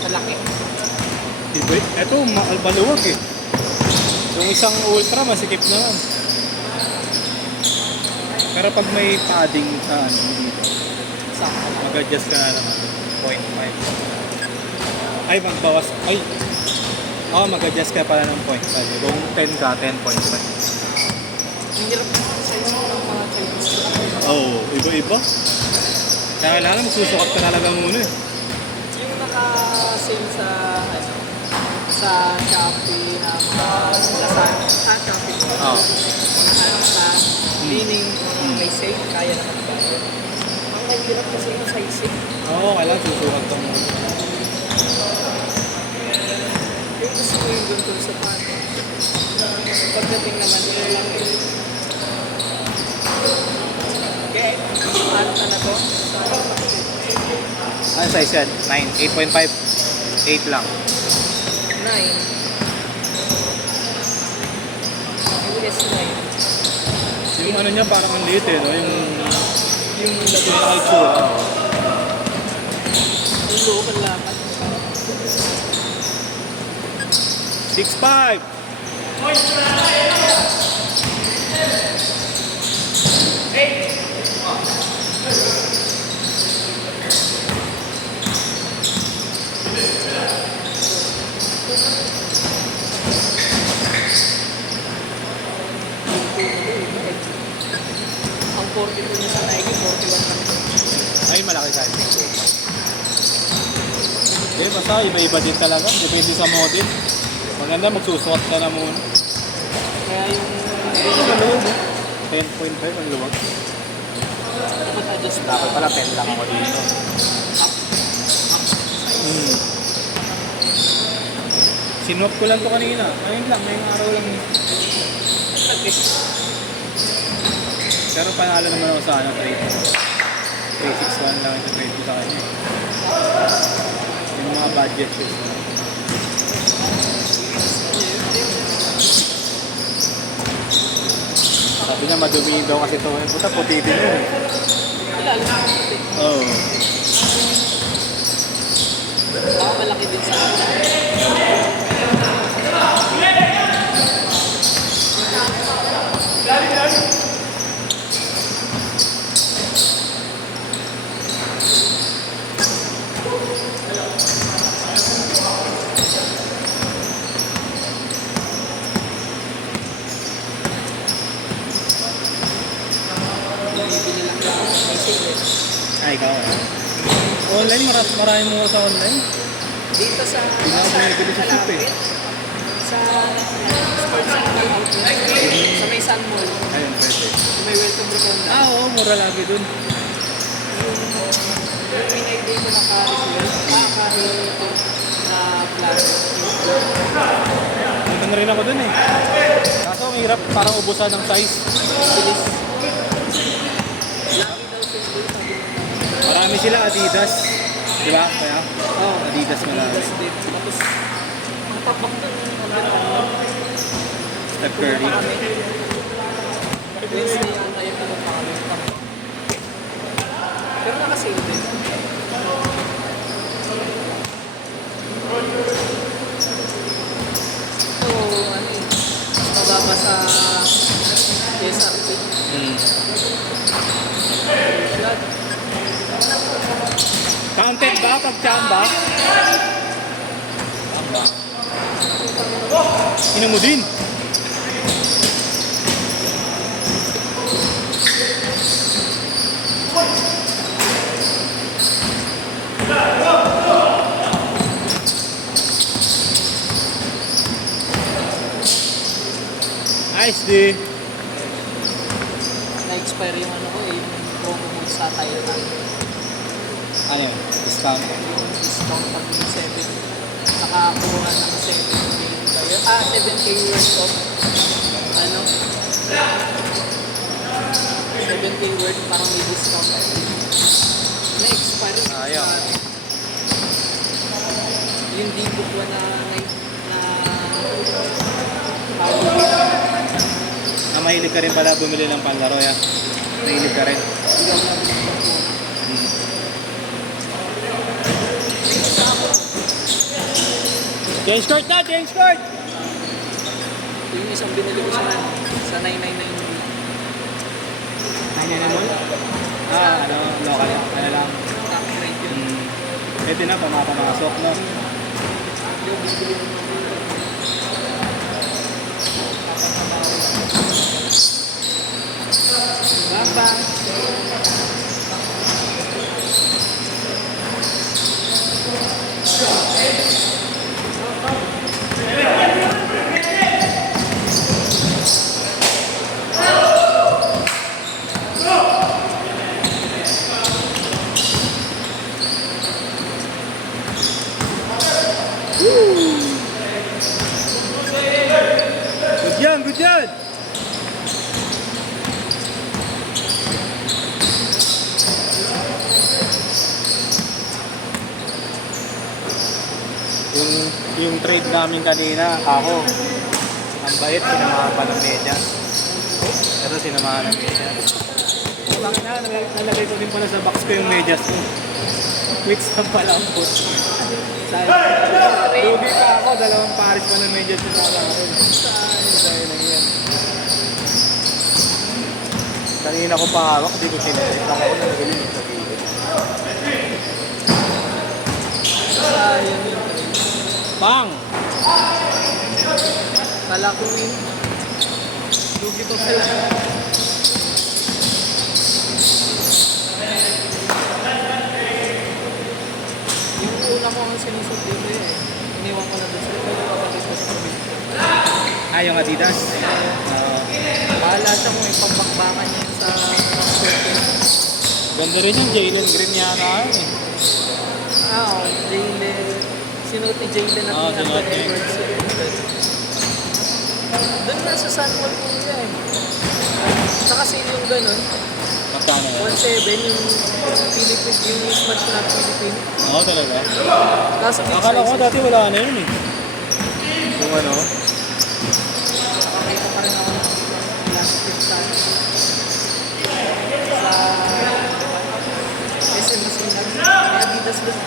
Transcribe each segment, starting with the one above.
Malaki. Iba, ito, maluwag eh. Yung isang ultra, masikip naman. Pero pag may padding sa ano dito, Sakto. mag-adjust ka na naman. 0.5. Ay, magbawas. Ay! Oo, mag-adjust ka pala ng 0.5. Kung 10 ka, 10.5. Ang hirap ng size mo ng mga Chinese. Oo, iba-iba. Kaya kailangan magsusukat ka talaga muna eh. Yung naka-sale sa, ano, sa Shopee na mga Lazada, sa Shopee. Oo. Mga ano sa meaning may sale, kaya naman ba? Ang mahirap kasi yung sizing. Oo, kailangan susukat ka muna. Yung gusto ko yung doon sa pan. Pagdating naman yung laki. Okay, ano ka na to? Sa Ano size yan? 9, 8.5. 8 lang. 9. US 9. Yung ano niya parang ang liit eh, no? Yung pinaka-itsura. Ang loob ang lapat. 6.5! Ang 42 niya sa Nike, 41 lang. Ay, malaki size yung Puma. Okay, basta iba-iba din talaga. Depende sa model. Maganda, magsusukat ka na muna. Kaya yung Ang luwag eh. 10.5 ang luwag. dapat adjust na. Dapat pala 10 lang ako dito. Sinuot ko lang to kanina. Ayun lang, ngayong araw lang. Pero panalo naman ako sa ano, 361 lang ito trade ko sa kanya. Yung mga budget shoes. Sabi niya madumi daw kasi ito. Puta, puti din yun. Oo. Baka malaki din sa akin. Bibili lang ako sa sale. Ay, ikaw. Online, marami mo sa online. Dito sa Hindi na ako bumibili sa shop eh. sa sports center outlet. Sa may Sun Mall. Ayun, pwede. May welcome Rotonda. Oo, mura lagi dun. Yung in-ID ko naka-refill na plan. Punta na rin ako dun eh. Kaso ang hirap, parang ubusan ng size. Bilis. Lagi daw sale dito. Marami sila Adidas. Di ba? Kaya? Oo. Adidas malaki. Adidas din. Tapos, ang tapak ng Steph Curry. Wednesday yata yung pumunta kami. Pero naka-sale din. So, ano eh, mababa sa SRP. Flat. Counted ba pag chamba? Ino mo din. Nice D. Na-expire yung ano ko eh, yung promo code sa Thailand. Ano yun? Discount. Yung discount pag yung 7. Nakakuha ng 7K worth of ano? 7K worth parang may discount. Na-expire yung Ayaw. yung di bukwa na Mahilig ka rin pala bumili ng panlaro yan. Mahilig ka rin. Ikaw lang. Change court na! Change court! Yung isang binili ko sa 999. Kanya na mo? Local. Ano lang. Top rate yun. Pwede na, pamapamasok, no? Bamba. Good yan, good yan! Yung trade namin kanina, ako, ang bait, sinamahan pa ng medyas. Pero sinamahan ng medyas. Bakit na, nalagay ko din pala sa box ko yung medyas ko. Quits na pala ang foot. Lugi pa ako, dalawang pares pa ng medyas na nalaman. Saan na yan? Kanina ko pa hawak, di ko pinalit. Ako nalagay din sa gilid. Sayang yun. Bang! Kala ko win. Lugi pa pala. Yung una ko ang sinusot dito iniwan ko na doon sa kapatid ko sa probinsya. Yung Adidas? Bahala siya kung ipagbakbakan niya sa circle. Ganda rin yung Jalen Green yata eh. Jalen. Sinuot ni Jalen at ni sinuot Anthony niya. Edwards. Doon nga sa San Juan po niya Nakasil yung ganun. Magkano yan? 1.7 yung Philippines, yung mismatch na Philippines. Oo talaga. Kaso big Akala ko sizes. dati wala na yun eh. Yung ano? Nakakita pa rin ako ng last trip sa SM Masinan. May Adidas doon.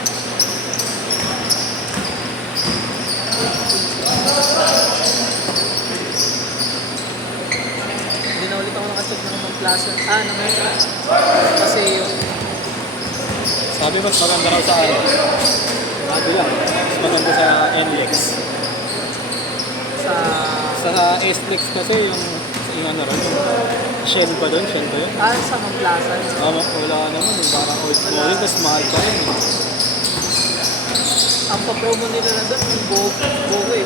Hindi na ulit ako nakacheck ng mga plaza. Kasi yung Sabi mas maganda raw sa ano? Sabi lang. Mas maganda sa NLEX. sa Sa S-Lex kasi yung ano rin, yung Shell ba doon? Shell ba yun? sa mga plaza. Wala naman eh. Parang old school. Tapos mahal pa rin eh. Ang pa-promo nila na doon, yung Bogo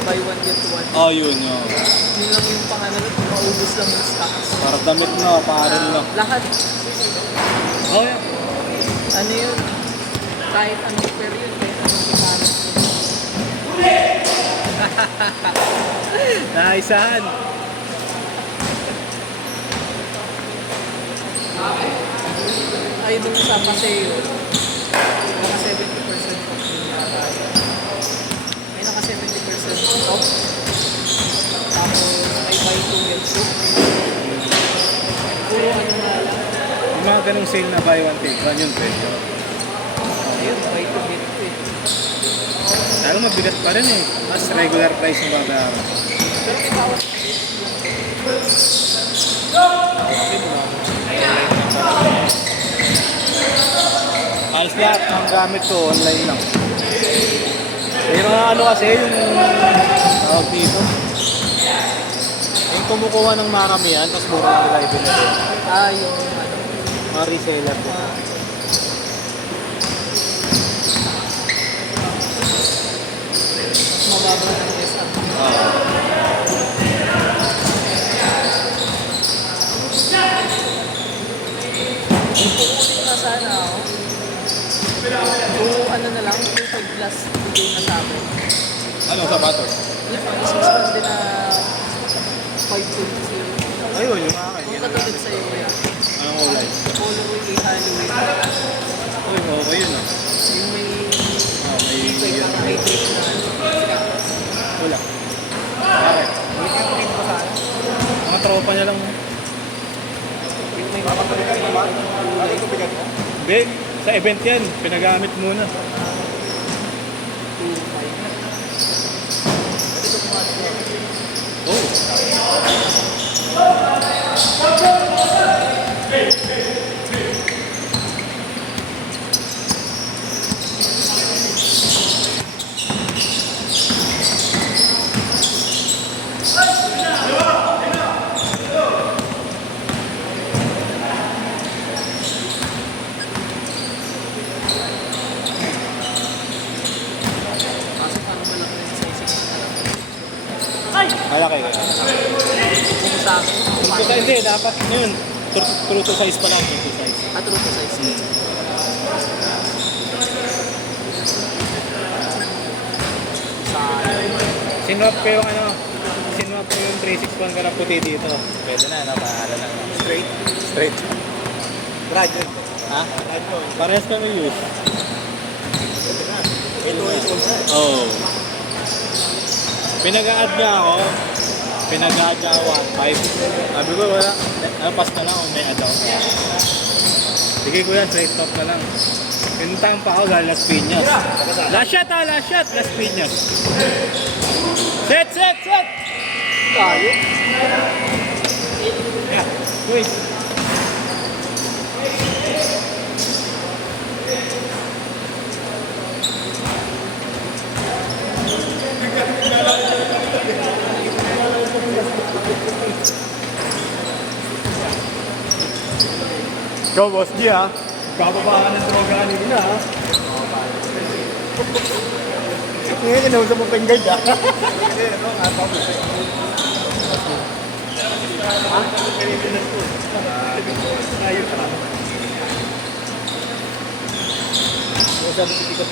buy one get one. Yun yun. Yun lang yung pangalan doon, maubos lang yung stocks. Para damit na, parang na. Lahat, Yeah. ano yun, kahit anong pair yun, kahit anong ikalat. Naisahan. Ay, dun sa Paseo, naka 70% off din yata. May naka 70% off. Tapos may buy two get two. Puro ano na lang. Yung mga ganong sale na buy one take one yung presyo. Ayun, buy two get two. Lalo mabigat pa rin eh. Mas regular price yung babayaran. Pero may tawag. Ayos lahat, ang gamit ko online lang. Pero ano kasi yung tawag dito. Yung kumukuha ng maramihan, tapos mura lang nila ibinili. Yung ano. Mga reseller ko. Mababa ng SM. Pupunin na sana ako. Kung ano na lang, yung glass bigay na sa akin. Ano, sapatos? Yung pag-6 din na 5.0. Ayun, yung akin. Kung katulad sa'yo yan. Anong kulay? Colorway Halloween. Uy, okay yun ah. Yung may May may hydrate na ano. wala. Bakit? Mga tropa niya lang. Yung may makapagod naman. Hindi, sa event yan. Pinagamit muna. 2.5. Malaki ka. Kung sa akin, Hindi, dapat yun. True to size pa lang, true to size. true to size. Sinwap ko yung ano, sinwap ko yung 361 ka na puti dito. Pwede na, pangalan na. Straight. Straight. Graduate. Ha? Parehas kami use. Ito is also. Oo. Oh. Pinag-a-add niya ako. Pinag-a-add niya ako 1.5. Sabi ko wala. Pass na lang kung may add ako. Sige kuya, straight top na lang. Pintang pa ako dahil Las Piñas. Last shot ha, last shot. Las Piñas. Set! Tayo. Yeah, wait. Go, boss G ha. Bababaan ng droga nila ha. Ngayon, inausap mo pa yung guide, ah. Ayun ka lang. Sabi ko,